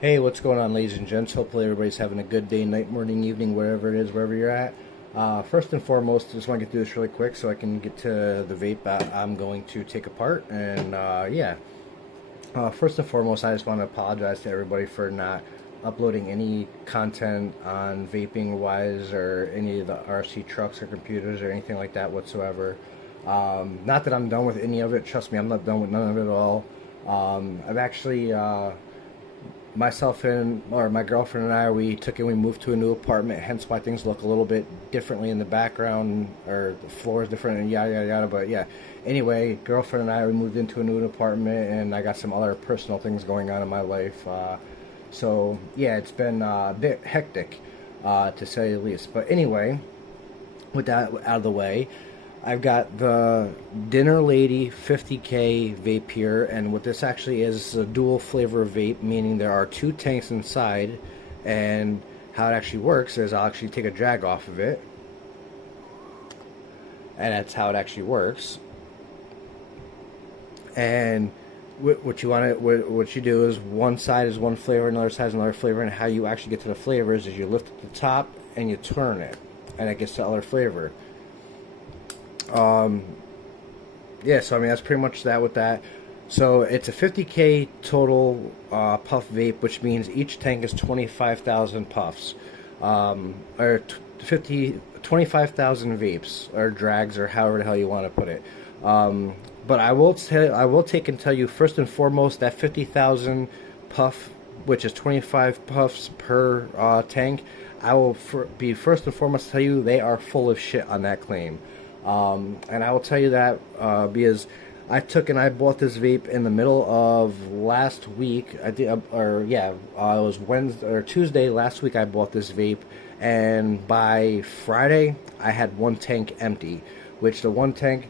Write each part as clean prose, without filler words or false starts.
Hey, what's going on, ladies and gents? Hopefully, everybody's having a good day, night, morning, evening, wherever it is, wherever you're at. First and foremost, I just want to get through this really quick so I can get to the vape I'm going to take apart. And yeah, first and foremost, I just want to apologize to everybody for not uploading any content on vaping wise or any of the RC trucks or computers or anything like that whatsoever. Not that I'm done with any of it. Trust me, I'm not done with none of it at all. I've actually myself and or my girlfriend and I, we moved to a new apartment, hence why things look a little bit differently in the background, or the floor is different and yada yada yada. But yeah, anyway, girlfriend and I, we moved into a new apartment, and I got some other personal things going on in my life. So yeah, it's been a bit hectic, to say the least. But anyway, with that out of the way, I've got the Dinner Lady 50K Vape here, and what this actually is a dual flavor vape, meaning there are two tanks inside, and how it actually works is I'll actually take a drag off of it, and that's how it actually works. And what you want to what you do is one side is one flavor, another side is another flavor, and how you actually get to the flavors is you lift at the top and you turn it, and it gets the other flavor. Yeah, so I mean that's pretty much that with that. So it's a 50K total puff vape, which means each tank is 25,000 puffs, or 25,000 vapes or drags, or however the hell you want to put it. But I will take and tell you first and foremost that 50,000 puff, which is 25 puffs per tank. I will be first and foremost tell you they are full of shit on that claim. And I will tell you that because I took and I bought this vape in the middle of last week. I did, or yeah, it was Wednesday or Tuesday last week. I bought this vape, and by Friday I had one tank empty. Which the one tank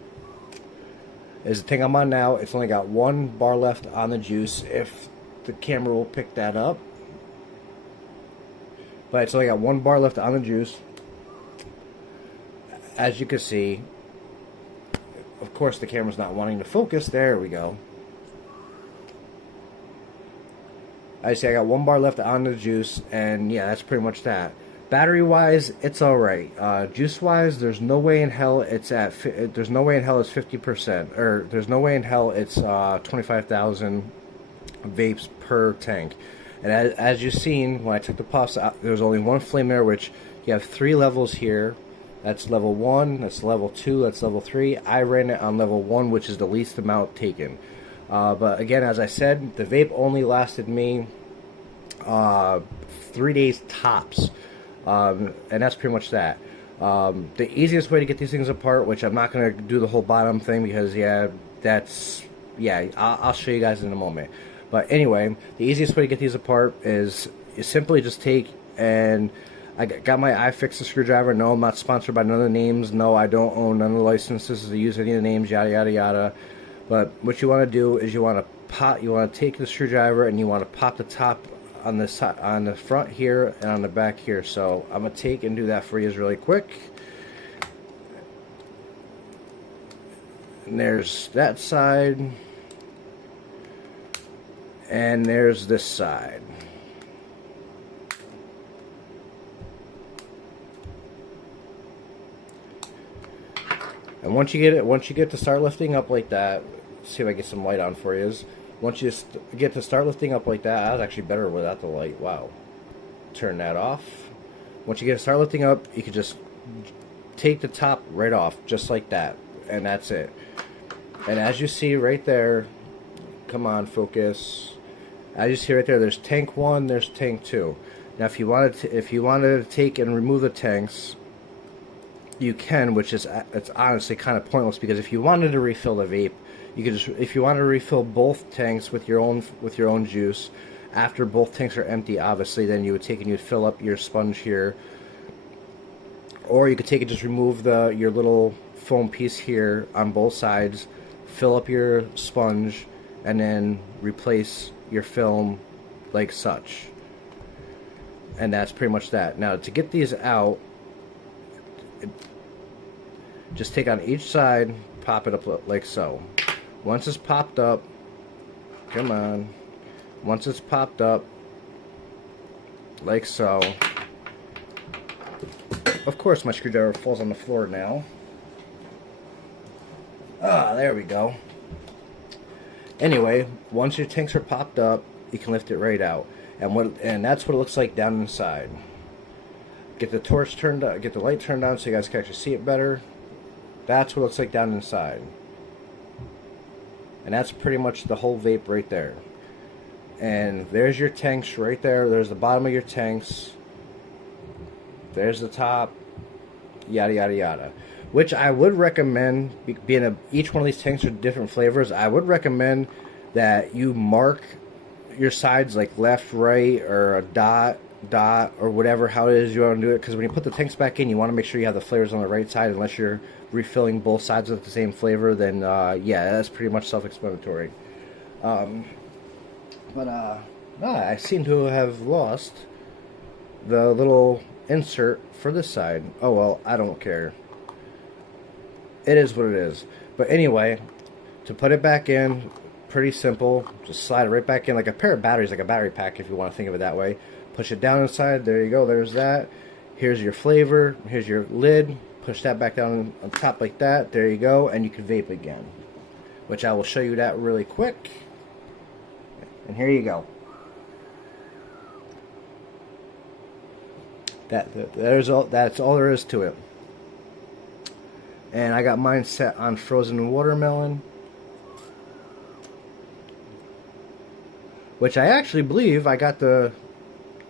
is the tank I'm on now. It's only got one bar left on the juice. If the camera will pick that up, but it's only got one bar left on the juice. As you can see, of course the camera's not wanting to focus. There we go. I say I got one bar left on the juice, and yeah, that's pretty much that. Battery wise, it's alright. Juice wise, there's no way in hell it's there's no way in hell it's 50%, or there's no way in hell it's 25,000 vapes per tank. And as you've seen, when I took the puffs out, there's only one flame there, which you have 3 levels here. That's level 1, that's level 2, that's level 3. I ran it on level 1, which is the least amount taken. But again, as I said, the vape only lasted me 3 days tops. And that's pretty much that. The easiest way to get these things apart, which I'm not going to do the whole bottom thing because, yeah, I'll show you guys in a moment. But anyway, the easiest way to get these apart is you simply just take and I got my iFixit screwdriver. No, I'm not sponsored by none of the names. No, I don't own none of the licenses to use any of the names, yada, yada, yada. But what you want to do is you want to take the screwdriver and you want to pop the top on the side, on the front here and on the back here. So I'm going to take and do that for you really quick. And there's that side. And there's this side. And once you get to start lifting up like that, see if I get some light on for you. Once you get to start lifting up like that, I was actually better without the light. Wow. Turn that off. Once you get to start lifting up, you can just take the top right off, just like that, and that's it. And as you see right there, come on, focus. As you see right there, there's tank 1, there's tank 2. Now, if you wanted to take and remove the tanks, you can, which is it's honestly kind of pointless because if you wanted to refill the vape, you could just, if you want to refill both tanks with your own juice, after both tanks are empty, obviously, then you would take and you'd fill up your sponge here, or you could take and just remove your little foam piece here on both sides, fill up your sponge, and then replace your film like such. And that's pretty much that. Now, to get these out, just take on each side, pop it up like so. Once it's popped up, come on. Once it's popped up, like so. Of course my screwdriver falls on the floor now. Ah, there we go. Anyway, once your tanks are popped up, you can lift it right out. And that's what it looks like down inside. Get the torch turned up, get the light turned on so you guys can actually see it better. That's what it looks like down inside. And that's pretty much the whole vape right there. And there's your tanks right there. There's the bottom of your tanks. There's the top. Yada yada yada. Which I would recommend, each one of these tanks are different flavors. I would recommend that you mark your sides like left, right, or a dot, or whatever, how it is you want to do it. Because when you put the tanks back in, you want to make sure you have the flavors on the right side. Unless you're refilling both sides with the same flavor, then yeah, that's pretty much self-explanatory. I seem to have lost the little insert for this side. Oh well, I don't care. It is what it is. But anyway, to put it back in, pretty simple. Just slide it right back in like a pair of batteries, like a battery pack if you want to think of it that way. Push it down inside. There you go. There's that. Here's your flavor. Here's your lid. Push that back down on top like that. There you go. And you can vape again. Which I will show you that really quick. And here you go. That's all there is to it. And I got mine set on frozen watermelon, which I actually believe I got the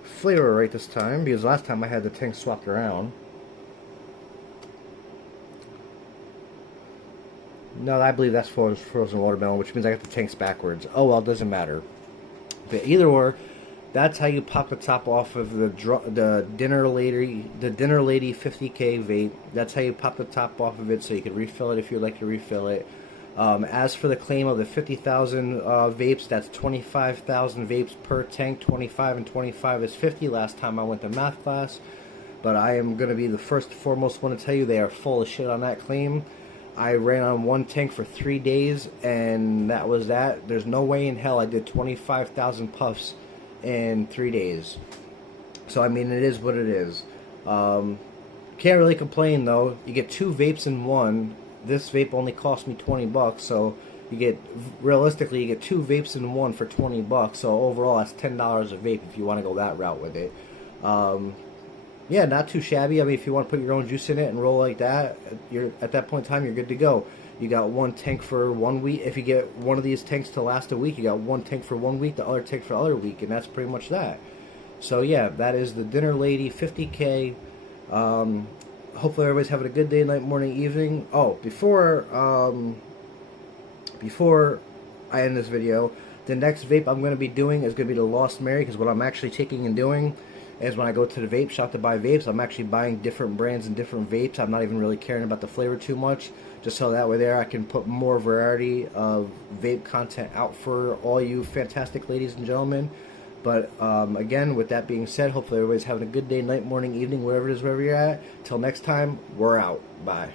flavor right this time, because last time I had the tank swapped around. No, I believe that's frozen watermelon, which means I got the tanks backwards. Oh well, it doesn't matter. But either or, that's how you pop the top off of the Dinner Lady 50K Vape. That's how you pop the top off of it, so you can refill it if you'd like to refill it. As for the claim of the 50,000 vapes, that's 25,000 vapes per tank. 25 and 25 is 50. Last time I went to math class, but I am going to be the first and foremost one to tell you they are full of shit on that claim. I ran on one tank for 3 days, and that was that. There's no way in hell I did 25,000 puffs in 3 days. So I mean, it is what it is. Can't really complain though. You get 2 vapes in one. This vape only cost me 20 bucks, so realistically you get 2 vapes in one for 20 bucks. So overall that's $10 a vape if you want to go that route with it. Yeah, not too shabby. I mean, if you want to put your own juice in it and roll like that, at that point in time you're good to go. You got one tank for 1 week. If you get one of these tanks to last a week, you got one tank for 1 week, the other tank for the other week, and that's pretty much that. So yeah, that is the Dinner Lady 50K. Hopefully everybody's having a good day, night, morning, evening. Oh, before I end this video, the next vape I'm going to be doing is going to be the Lost Mary, because what I'm actually taking and doing is when I go to the vape shop to buy vapes, I'm actually buying different brands and different vapes. I'm not even really caring about the flavor too much, just so that way there I can put more variety of vape content out for all you fantastic ladies and gentlemen. But again, with that being said, hopefully everybody's having a good day, night, morning, evening, wherever it is, wherever you're at. Till next time, we're out. Bye.